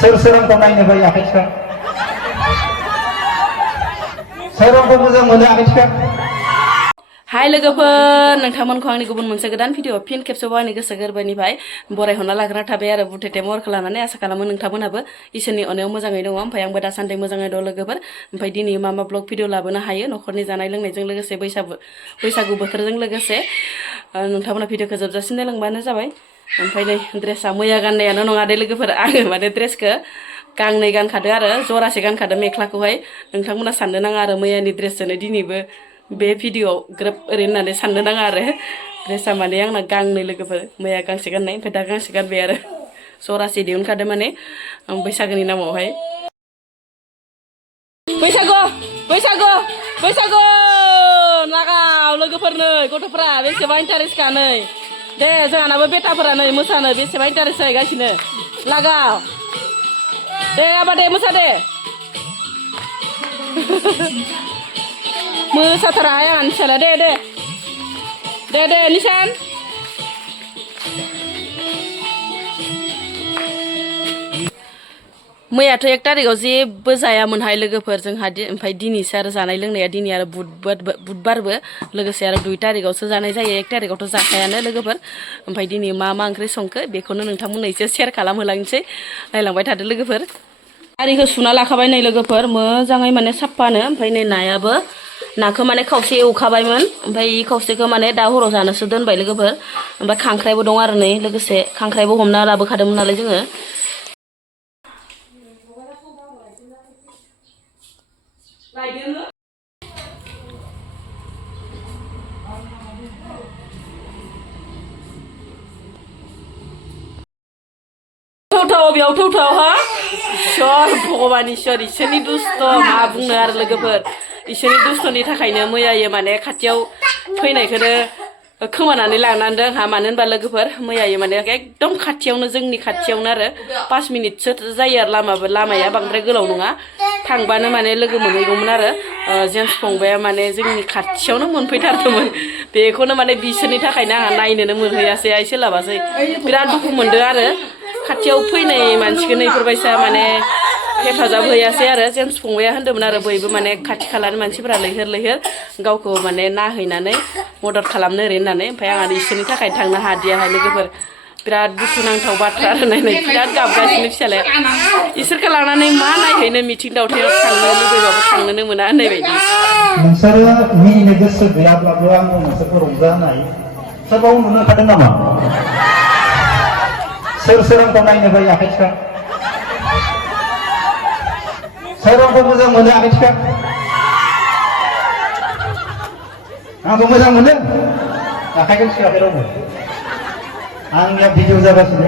सोर सोर आंखौ नायनो बायो आखाइ थिखा सोर आंखौ मोजां मोनो आखाइ थिखा हाय लोगोफोर नोंथांमोनखौ आंनि गुबुन मोनसे गोदान भिडिअ फिन खेबसेबाव आंनि गोसो गोरबोनिफ्राय बरायहरना लाग्रा थाबाय आरो बुथेथे महरखौ लानानै आसा खालामो नोंथांमोनहाबो इसोरनि अननायाव मोजाङै दङ ओमफ्राय आंबो दासान्दि मोजाङै दं लोगोफोर ओमफ्राय दिनै मा मा ब्लग भिडिअ लाबोनो हायो न'खरनि जानाय लोंनायजों लोगोसे बैसागु बोथोरजों लोगोसे नोंथांमोना भिडिअखौ जोबजासिम नायलांबानो जाबाय ओमफ्राय नै ड्रेसा मैया गाननायानो नङा दे लोगोफोर आङो माने ड्रेसखौ गांनै गानखादों आरो जरासे गानखादों मेख्लाखौहाय नोंथांमोना साननो नाङा आरो मैयानि ड्रेसजोंनो दिनैबो बे भिडिअआव ग्रोब ओरै होननानै साननो नाङा आरो ड्रेसा माने आंना गांनै लोगोफोर मैया गांसे गाननाय ओमफ्राय दा गांसे गानबाय आरो जरासे दिहुनखादों माने बैसागोनि नामावहाय बैसागु बैसागु बैसागु लागाव लोगोफोरनो गथ'फ्रा बेसेबा इन्टारेस्टखा नै दे जोंहानाबो बेटाफोरा नै मोसानो बेसेबा इन्टारेस्ट जाहैगासिनो लागाव दे आबा दे मोसा दे मोसाथाराहाय आंहा निसाना दे दे दे दे निसान मैयाथ' 1 तारिखआव जेबो जायामोनहाय लोगोफोर जोंहा ओमफ्राय दिनैसो आरो जानाय लोंनाया दिनै आरो बुधबारबो लोगोसे आरो 2 तारिखआवसो जानाय जायो 1 तारिखआवथ' जाखायानो लोगोफोर ओमफ्राय दिनै मा मा ओंख्रि संखो बेखौनो नोंथांमोननो एसे शेयार खालामहोलांसै नायलांबाय थादो लोगोफोर आरिखौ सुना लाखाबाय नै लोगोफोर मोजाङै माने साफानो ओमफ्राय नै नायाबो नाखौ माने खावसे एवखाबायमोन ओमफ्राय खावसेखौ माने दा हराव जानोसो दोनबाय लोगोफोर ओमफ्राय खांख्राइबो दं आरो नै लोगोसे खांख्राइबो हमना लाबोखादोंमोन नालाय जोङो बेयाव थौथाव हा इसोर भगबान इसोर इसोरनि दुस्त मा बुंनो आरो लोगोफोर इसोरनि दुस्तनि थाखायनो मैयायो माने खाथियाव फैनायखौनो खोमानानै लांनांदों आंहा मानो होनबा लोगोफोर मैयायो माने एकदम खाथियावनो जोंनि खाथियावनो आरो 5 मिनिटसो जायो आरो लामाया बांद्राय गोलाव नङा थांबानो माने लोगो मोनहैगौमोन आरो जेन्स फंबाया माने जोंनि खाथियावनो मोनफैथारदोंमोन बेखौनो माने बिसोरनि थाखायनो आंहा नायनोनो मोनहैयासै आइ सोलाबासै बिराद दुखु मोनदों आरो खाथियाव फैनाय मानसिखौनो इफोरबायसा माने हेफाजाब होयासै आरो जेम्स फंबाया होनदोंमोन आरो बयबो माने खाथि खालानि मानसिफोरा लैहोर लैहोर गावखौ माने नाहैनानै मदद खालामनो ओरै होननानै ओमफ्राय आंहा इसोरनि थाखाय थांनो हादियाहाय लोगोफोर बिराद दुखुनांथाव बाथ्रा आरो नायनाय बिराद गाबगासिनो फिसालाया इसोरखौ लानानै मा नायहैनो मिथिं दावथायाव थांनो लुबैबाबो थांनोनो मोना होननाय बायदि नोंसोरो मिनिनो गोसो गैयाब्लाबो आङो नोंसोरखौ रंजाहोनाय सोरबाव नुनो ओंखारदों नामा सोर सोर आंखौ नायनो बायो आखाइ थिखा सोर आंखौ मोजां मोनो आखाइ थिखा आंखौ मोजां मोनो आखाइखौ थिखाखै रावबो आंनिया भिडिअ जागासिनो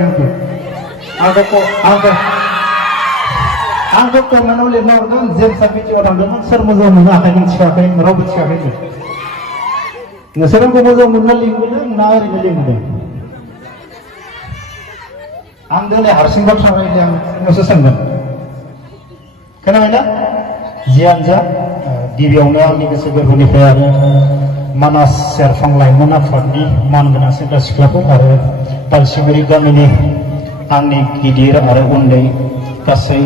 आंखौ कमेन्टआव लिरना हरदों जेम्सआ भिडिअ थांदोंमोन सोर मोजां मोनो आखाइखौ थिखाखै रावबो थिखाखै नोंसोर आंखौ मोजां मोनना लिंबोदों ना ओरैनो लिंबोदों आं दिनै हारसिं बाथ्रा रायलाय आं उनावसो सोंगोन खोनाबायना जियानो जा गिबियावनो आंनि गोसो गोरबोनिफ्राय आरो मानास सेरफां लाइमोन आफादनि मानगोनां सेंग्रा सिख्लाफोर आरो बालसिगुरि गामिनि आंनि गिदिर आरो उन्दै गासै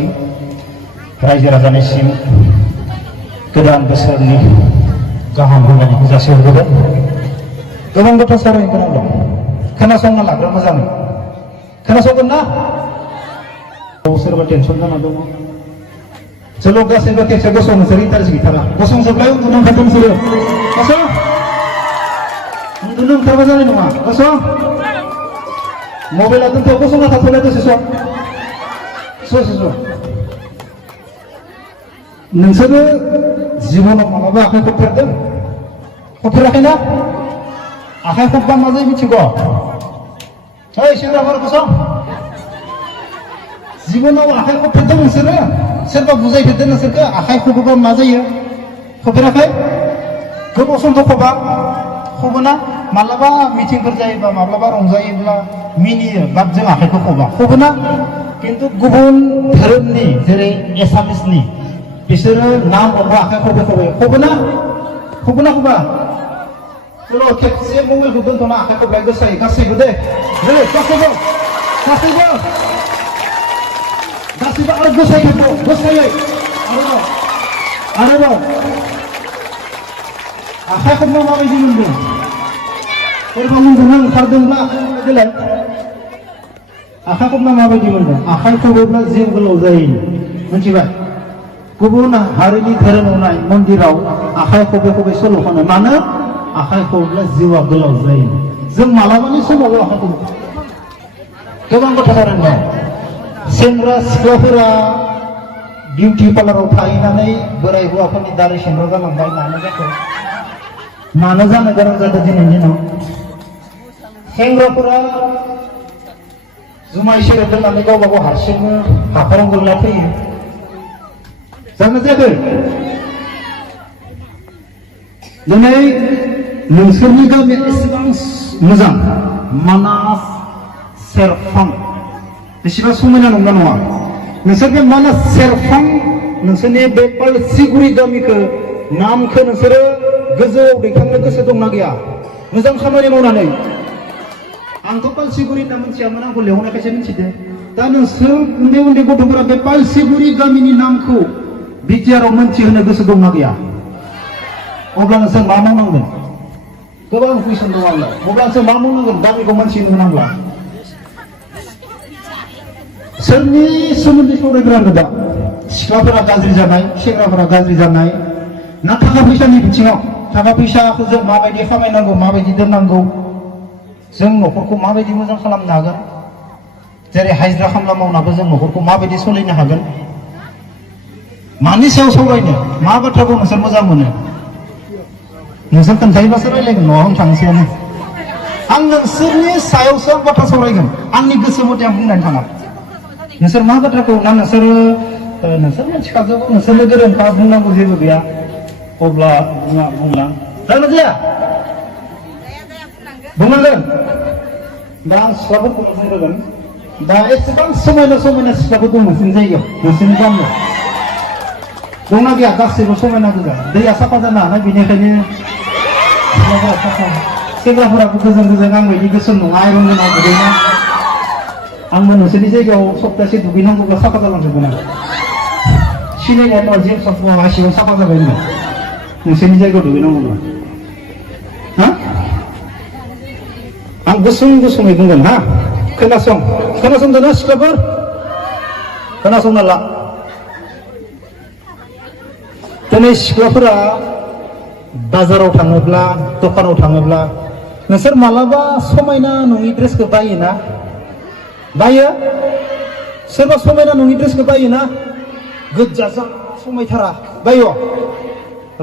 रायजो राजानिसिम गोदान बोसोरनि गाहाम हामलायनायखौ जासिहरग्रोबाय गोबां बाथ्रा सावरायनो गोनां दं खोनासंना लाग्रा मोजाङै खोनासंगोन ना सोरबा टेनसन जाना दङ चलो गासैबो खेबसे गसं नोंसोर इन्टारेस्ट गैथारा गसंजोबलाय उन्दुनो ओंखारदों नोंसोरो गसं उन्दुनो ओंखारबा जानाय नङा गसं मबाइला दोनथ' गसंना थाथ'लाय दसे सम नोंसोरो जिबनाव मालाबा आखाइ खबफेरदों खबफेराखैना आखाइ खबबा मा जायो मिथिगौ ओइ सेंग्राफोर गसं जिबनाव आखाइ खबफेरदों नोंसोरो सोरबा बुजायफेरदों नोंसोरखौ आखाइ खबोबा मा जायो खबफेराखै गोबाव समथ' खबोना माब्लाबा मिटिंफोर जायोबा माब्लाबा रंजायोब्ला मिनियो बाट जों आखाइखौ खबोना खिन्थु गुबुन धोरोमनि जेरै एसामिसनि बिसोरो नाम हमबा आखाइ खबोना खबा चलो खेबसे मबाइलखौ दोनथ'ना आखाइ खबलाय गोसायै गासैबो दे गासैबो गासैबो आरो गोसायै गोसायै आरोबाव आखाइ खबना माबायदि मोनदों सोरबा उन्दुनो ओंखारदोंब्ला देलाय आखाइ खबना माबायदि मोनदों आखाइ खबोब्ला जिउ गोलाव जायो मिथिबाय गुबुन हारिनि धोरोमाव मन्दिराव आखाइ खबै खबै सल' खनो मानो आखाइ खबोब्ला जिउआ गोलाव जायो जों मालाबानि समाव आखाइ खबो गोबां बाथ्रा दं सेंग्रा सिख्लाफोरा बिउटि पार्लाराव थाहैनानै बोराय हौवाफोरनि दारि सेंग्रा जालांबाय मानो जानो गोनां जादों दिनैनि दिनाव सेंग्राफोरा जुमाय सेरेब लोंनानै गावबा गाव हारसिंनो हाखराव गोलैना फैयो जानो जायाखै दिनै नोंसोरनि गामिया एसेबां मोजां मानास सेरफां बेसेबां समायना नंगौना नङा नोंसोर बे मानास सेरफां नोंसोरनि बे पालसिगुरि गामिखौ नामखौ नोंसोरो गोजौआव दैखांनो गोसो दंना गैया मोजां खामानि मावनानै आंथ' पालसिगुरि होनना मिथियामोन आंखौ लेंहरनायखायसो मिथिदों दा नोंसोर उन्दै उन्दै गथ'फोरा बे पालसिगुरि गामिनि नामखौ बिटिआरआव मोनथिहोनो गोसो दंना गैया अब्ला नोंसोर मा मावनांगोन गोबां कुइसन दं आंनाव अब्ला नोंसोर मा मावनांगोन गामिखौ मोनथिनो गोनांब्ला सोरनि सोमोन्दै सावरायग्रा दा सिख्लाफोरा गाज्रि जानाय सेंग्राफोरा गाज्रि जानाय ना थाखा फैसानि बिथिङाव थाखा फैसाखौ जों माबायदि खामायनांगौ माबायदि दोननांगौ जों न'खरखौ माबायदि मोजां खालामनो हागोन जेरै हाजिरा खामला मावनाबो जों न'खरखौ माबायदि सोलिनो हागोन मानि सायाव सावरायनो मा बाथ्राखौ नोंसोर मोजां मोनो नोंसोर खोन्थायोबासो रायलायगोन न'आव आं थांसैयानो आं नोंसोरनि सायावसो आं बाथ्रा सावरायगोन आंनि गोसो मथे आं बुंनानै थाङा नोंसोर मा बाथ्राखौ ना नोंसोर मिथिखाजोबो नोंसोरनो गोरोंखा बुंनांगौ जेबो गैया अब्ला बुंलां जागोन जाया बुंनांगोन दा आं सिख्लाफोरखौ बुंग्रोगोन दा एसेबां समायना समायना सिख्लाफोर दं नोंसोरनि जायगायाव नोंसोरनि गामियाव दंना गैया गासैबो समायना गोजा दैया साफा जानो हानाय बेनिखायनो सिख्लाफोरा साफा सेंग्राफोराबो गोजोन गोजोन आं बायदि गोसोम नङा आइरन गोनां दुगैना आंबो नोंसोरनि जायगायाव सप्तासे दुगैनांगौब्ला साफा जालांजोबगोन आं सिनायनाया जेब साफा एसेबां साफा जाबाय होनबा नोंसोरनि जायगायाव दुगैनांगौब्ला हा आं गुसुङै बुंगोन हा खोनासंदो ना सिख्लाफोर खोनासंना ला दिनै सिख्लाफोरा बाजाराव थाङोब्ला दखानाव थाङोब्ला नोंसोर मालाबा समायना नङि ड्रेसखौ बायोना बायो सोरबा समायना नङि ड्रेसखौ बायोना गोजा समायथारा बायो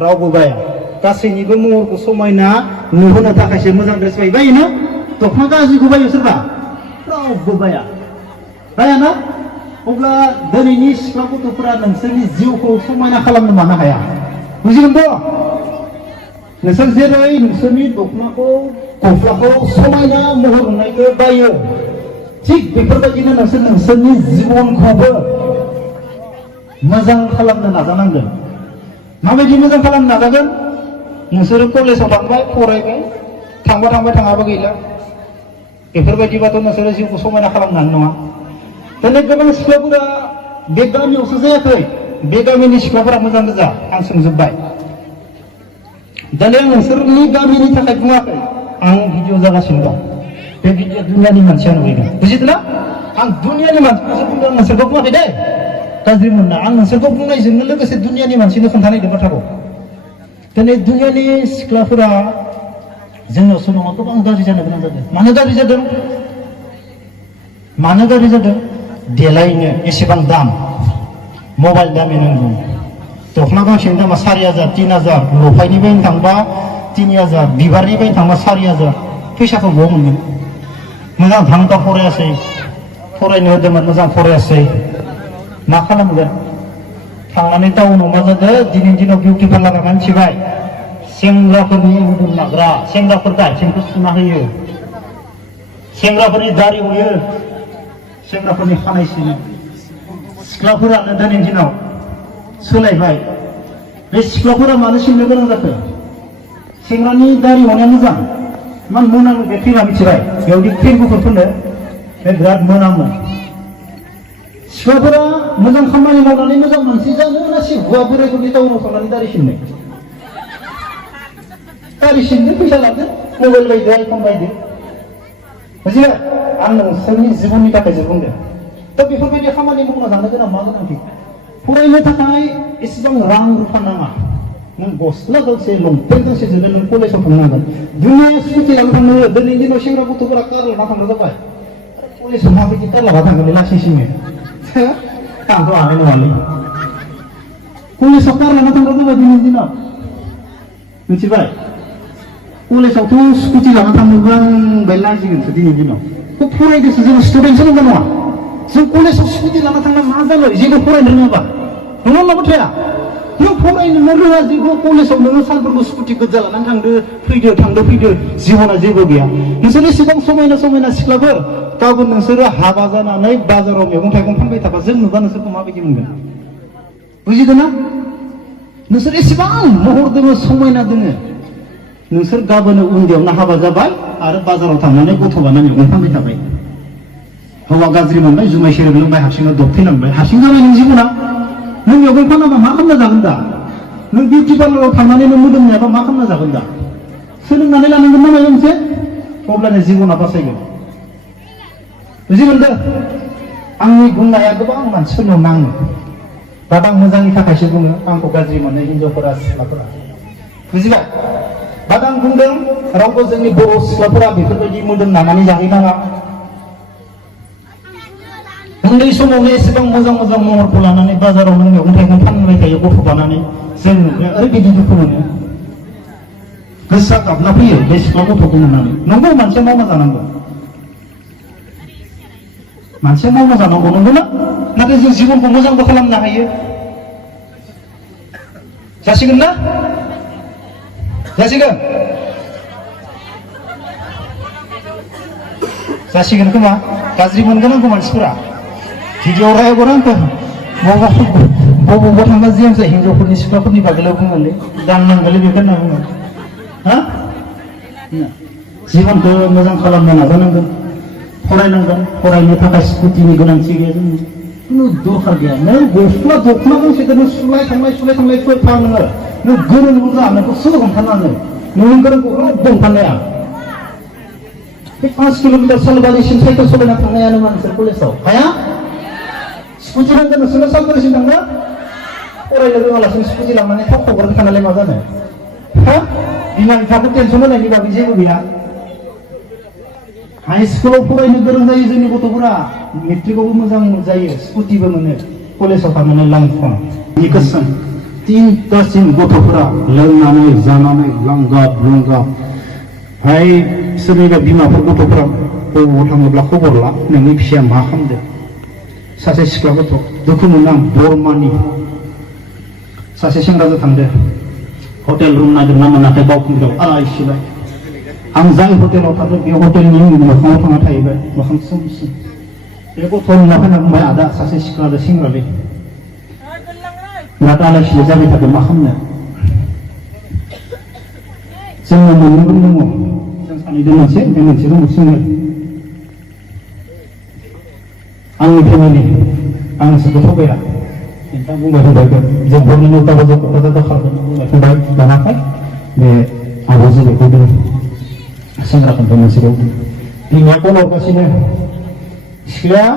रावबो बाया गासैनिबो महरखौ समायना नुहोनो थाखायसो मोजां ड्रेस बायोना दखना गाज्रिखौ बायो सोरबा रावबो बायाना अब्ला दिनैनि सिख्ला गथ'फोरा नोंसोरनि जिउखौ समायना खालामनो मानो हाया बुजिगोनथ' नोंसोर जेरै नोंसोरनि दखनाखौ गस्लाखौ समायना महर होनायखौ बायो थिग बेफोरबायदिनो नोंसोर नोंसोरनि जिबनखौबो मोजां खालामनो नाजानांगोन माबायदि मोजां खालामनो नाजागोन नोंसोरो कलेजाव थांबाय फरायबाय थाङाबा गैला बेफोरबायदिबाथ' नोंसोरो जिउखौ समायना खालामनो हानाय नङा दिनै गोबां सिख्लाफोरा बे गामियावसो जायाखै बे गामिनि सिख्लाफोरा मोजां गोजा आं सोंजोब्बाय दिनै आं नोंसोरनि गामिनि थाखाय बुङाखै आं भिडिअ जागासिनो दं बे भिडिअ दुनियानि मानसिया नुगोन बुजिदोंना आं दुनियानि मानसिखौसो बुंदों आं नोंसोरखौ बुङाखै दे गाज्रि मोनना आं नोंसोरखौ बुंनायजोंनो लोगोसे दुनियानि मानसिनो खोन्थानायदों बाथ्राखौ दिनै दुनियानि सिख्लाफोरा जोंनाव समाव गोबां गाज्रि जानो गोनां जादों मानो गाज्रि जादों देलायनो एसेबां दाम मबाइल दामि नांगौ दखना गांसेनि दामा 4,000 3,000 लफायनि बायनो थांबा 3,000 बिबारनि बायनो थांबा 4,000 फैसाखौ बहा मोनगोन मोजां थांबा फरायासै फरायनो होदोंमोन मोजां फरायासै मा खालामगोन थांनानै टाउनाव मा जादों दिनैनि दिनाव बिउटि पार्लारा मिथिबाय सेंग्राफोरनि उदुम लाग्रा सेंग्राफोरखौ आथिंखौ सुना होयो सेंग्राफोरनि दारि हयो सेंग्राफोरनि खानाय सिनो सिख्लाफोरानो दिनैनि दिनाव सोलायबाय बे सिख्लाफोरा मानो सिननो गोनां जाखो सेंग्रानि दारि हनाया मोजां मान मोनामो बे क्रिमा मिथिबाय बेयावदि क्रिम गुफुर फोनो बे बिराद मोनामो सिख्लाफोरा मोजां खामानि मावनानै मोजां मानसि जानो ना हौवा बोरायफोरनि टाउनाव थांनानै दारि सिननो फैसा लादो मबाइल बायदो आइफन बायदो बुजिबाय आं नोंसोरनि जिबननि थाखायसो बुंदों दा बेफोरबायदि खामानि मावना जानो गोनां मा गोनांथि फरायनो थाखाय एसेबां रां रुफा नाङा नों गस्ला गांसे लंपेन्ट गांसे जोनो नों कलेजाव थांनो हागोन दुनिया स्कुटि लाना थांनो दिनैनि दिनाव सेंग्रा गथ'फोरा कार लाना थांनो जाबाय कलेजाव माबायदि कार लाना थांगोन लासैसिनो आंथ' हानाय नङालै कलेजाव कार लाना थांग्रा जाबाय दिनैनि दिनाव मिथिबाय कलेजावथ' स्कुटि लाना थांनोबा बाय लाजिगोनसो दिनैनि दिनाव फरायदोसो जों स्टुडेन्टसो नंगौ नङा जों कलेजाव स्कुटि लाना थांना मा जानो जेबो फरायनो रोङाबा नङा होनना बाथ्राया नों फरायनो रोङा जेबो कलेजाव नोङो सानफ्रोमबो स्कुटि गोजा लानानै थांदो फैदो जिबना जेबो गैया नोंसोर एसेबां समायना समायना सिख्लाफोर गाबोन नोंसोरो हाबा जानानै बाजाराव मैगं थाइगं फानबाय थाबा जों नुबा नोंसोरखौ माबायदि मोनगोन बुजिदों ना नोंसोर एसेबां महर दोङो समायना दोङो नोंसोर गाबोन उन्दैयावनो हाबा जाबाय आरो बाजाराव थांनानै गथ' लानानै मैगं फानबाय थाबाय हौवा गाज्रि मोनबाय जुमाय सेरेब लोंबाय हारसिंनो दबथैलांबाय हारसिं जाबाय नों जिबना नों मैगं फानाबा मा खालामना जागोन दा नों बिउटि पार्लाराव थांनानै नों मोदोमनायाबा मा खालामना जागोन दा सोलोंनानै लानांगोन ना माबा मोनसे अब्लानो जिबना बासायगोन बुजि मोनदों आंनि बुंनाया गोबां मानसिफोरनाव नाङो दा आं मोजांनि थाखायसो बुङो आंखौ गाज्रि मोनो हिनजावफोरा सिख्लाफोरा बुजिबाय दा आं बुंदों रावबो जोंनि बर' सिख्लाफोरा बेफोरबायदि मोदोम नानानै जाहैनाङा उन्दै समावनो एसेबां मोजां मोजां महरखौ लानानै बाजाराव नों मैगं थाइगं फानबाय थायो गथ' बानानै जों ओरैबायदि दुखु मोनो गोसोआ गाबना फैयो बे सिख्ला गथ'खौ नुनानै नंगौ मानसिया मावना जानांगौ मानसिया मावना जानांगौ नंगौना नाथाय जों जिबनखौ मोजांबो खालामनो हायो जासिगोन ना जासिगोन खोमा गाज्रि मोनगोन आंखौ मानसिफोरा भिडिअ रायगोन आंखौ बबावबा थांबा जेम जाय हिनजावफोरनि सिख्लाफोरनि बागैल' बुङोलै दाननांगोलै बेखौ होनना बुङो हा जिबनखौ मोजां खालामनो नाजानांगोन फरायनांगोन फरायनो थाखाय स्कुटिनि गोनांथि गैया जोंनो खुनु दरखार गैया नों गस्ला दख'ना गांसेखौ नों सुलाय थांलाय फैफा नोङो नों गोरों बुरजा नोंखौ सोर हमथानाङो नों गोरोंखौ हमथानाया बे 5 किल'मिटार सालबारिसिम साइकेल सालायना थांनायानो मानसि कलेजाव हाया स्कुटि नांगोन नोंसोरनो सालबारिसिम थांनो फरायनो रोङालासिनो स्कुटि लांनानै थाब खबरखौ थानालाय मा जानो हा बिमा बिफाखौ टेनसन होनायनि बागै जेबो गैया हाई स्कुलाव फरायनो गोरों जायो जोंनि गथ'फोरा मेट्रिकआवबो मोजां जायो स्कुटिबो मोनो कलेजाव थांनानै लांफां निकसन 3थासिम गथ'फोरा लोंनानै जानानै लांगाब हाय सोरनिबा बिमाफोर गथ'फोरा बबाव थाङोब्ला खबर ला नोंनि फिसाया मा खालामदों सासे सिख्ला गथ' दुखु मोनो आं बरमानि सासे सेंग्राजों थांदो हटेल रुम नागिरना मोनाखै बावखुंग्रियाव आरायसिबाय आं जाय हटेलाव थादों बे हटेलनि मोखाङाव थांना थाहैबाय मोखां सोम बे गथ' नुना फैना बुंबाय आदा सासे सिख्लाजों सेंग्रालै बिराद आलाय सिलाय जाबाय थादों मा खालामनो जोंनो मोननैबो दङ जों सानैजों मोनसे बे मोनसेजों जोङो आंनि फेमिलि आं नोंसोरखौ थगाया नोंथां बुंबाय फंबायखौ जों हरनि 9टा बाजियाव क'क्राझाराव खारगोन बुंबाय फंबाय दानाखाय बे आब' जोबैखौ दोन सेंग्राखौथ' मोनसेखौ बिमाया कल हरगासिनो सिख्लाया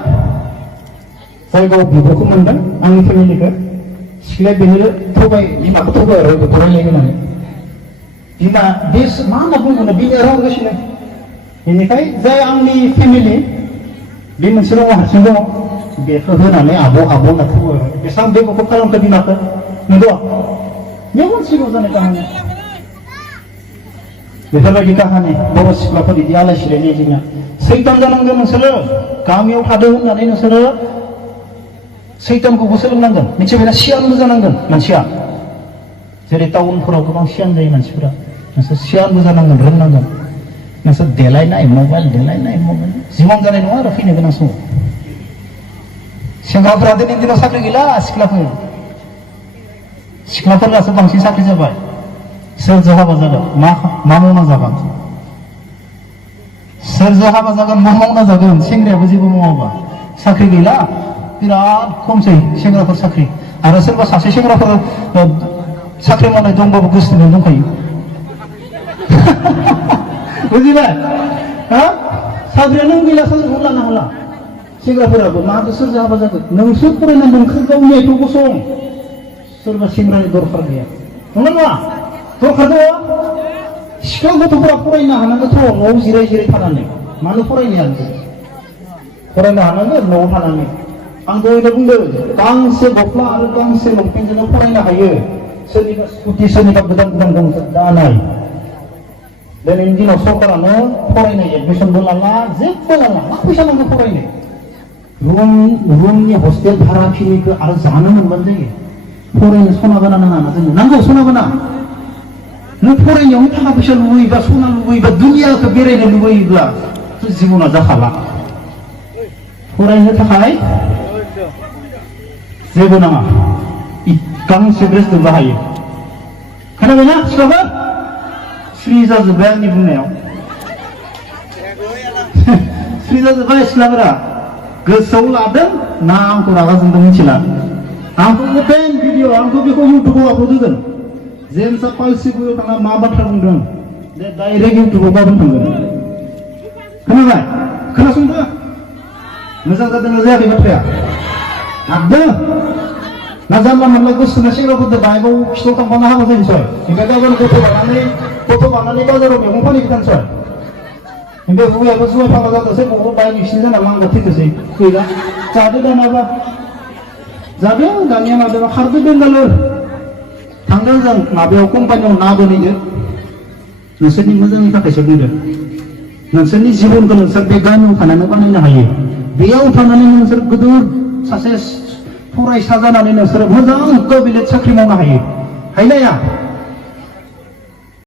जायगायाव बिब'खौ मोनदों आंनि फेमिलिखौ सिख्लाया बेनो बिमाखौ थगाय आरो बेखौ रायलायहोनानै बिमा बे मा होनना बुंगोन बिमाया रावगासिनो बेनिखाय जाय आंनि फेमिलि बे मोनसे रावा हारसिं दङ बेखौ होनानै आब' होनना थगाय बेसेबां बेगखौ खालामखो बिमाखौ नंगौ बे मोनसेल' जानाय काहानि बेफोरबायदि काहानि बर' सिख्लाफोर बिदि आलाय सिलायनि जोंना सैतान जानांगोन नोंसोरो गामियाव थादों होननानै नोंसोरो सैतानखौबो सोलोंनांगोन मिथिबायना सियानबो जानांगोन मानसिया जेरै टाउनफोराव गोबां सियान जायो मानसिफोरा नोंसोर सियानबो जानांगोन रोंनांगोन नोंसोर देलायनाय मबाइल जिबन जानाय नङा आरो फैनो गोनां समाव सेंग्राफोरा दिनैनि दिनाव साख्रि गैला सिख्लाफोरासो बांसिन साख्रि जाबाय सोरजों हाबा जागोन मा मावना जागोन सोरजों हाबा जागोन मा मावना जागोन सेंग्रायाबो जेबो मावाबा साख्रि गैला बिराद खमसै सेंग्राफोर साख्रि आरो सोरबा सासे सेंग्राफोर साख्रि मावनाय दंबाबो गोसोथोनानै दंखायो बुजिबाय हा साख्रिया नों गैला साख्रिखौ लानो हाला सेंग्राफोराबो माथो सोरजो हाबा जागोन नोंसोर फरायनांगोन गावनि आथिङाव गसं सोरबा सेंग्रानि दरखार गैया नंगौ नङा दरखार दङ सिख्ला गथ'फोरा फरायनो हानांगौथ' न'आव जिराय जिराय थानानै मानो फरायनो हानांगोन न'आव थानानै आं दहायनो बुंदों गांसे गस्ला आरो गांसे लंपेन्टजोंनो फरायनो हायो सोरनिबा स्कुटि सोरनिबा गोदान गोदान दं दानाय दिनैनि दिनाव सरकारानो फरायनाय एडमिसनबो लाला जेबो लाला मा फैसा नांगौ फरायनो रुमनि हस्टेल भाराखिनिखौ आरो जानो मोनबानो जायो फरायनो सना गोना नाङा जोंनो नांगौ सना गोना नों फरायनायावनो थाखा फैसा लुबैयोबा सना लुबैयोबा दुनियाखौ बेरायनो लुबैयोब्ला जिबना जाखाला फरायनो थाखाय जेबो नाङा गांसे ड्रेस दोननो हायो खोनाबायना सिख्लाफोर फ्रि जाजोब्बाय आंनि बुंनायाव फ्रि जाजोब्बाय सिख्लाफोरा गोसोआव लादों ना आंखौ रागा जोंदों मिथिला आंखौ अपेन भिडिअ आंखौ बेखौ इउटुबाव आपल'ड होगोन जेम्सआ पालसिबोआव थांना मा बाथ्रा बुंदों दे डाइरेक्ट इउटुबाव गाबोन थांगोन खोनाबाय खोनासंदो मोजां जादोंना जायाखै बाथ्राया हाबदों ना जानला मोनला गोसोना सेंग्राफोरजों बाइकआव खिथाव थांफानो हाबा जायोसय ओमफ्राय गाबोन गथ' बानानै बाजाराव मैगं फानहैगोनसय ओमफ्राय हौवायाबो जुमाय फाग्ला जादोंसै बबावबा बाइक एक्सिडेन्ट जाना लांगा थैदोंसै गैला जादो दानाबा जादो दानिया माबायाव खारदो बेंगालर थांदों जों माबायाव कम्पानियाव ना बोनहैदो नोंसोरनि मोजांनि थाखायसो बुंदों नोंसोरनि जिबनखौ नोंसोर बे गामियाव थानानै बानायनो हायो बेयाव थानानै नोंसोर गिदिर सासे फरायसा जानानै नोंसोर मोजां कबिलेट साख्रि मावनो हायो हायनाया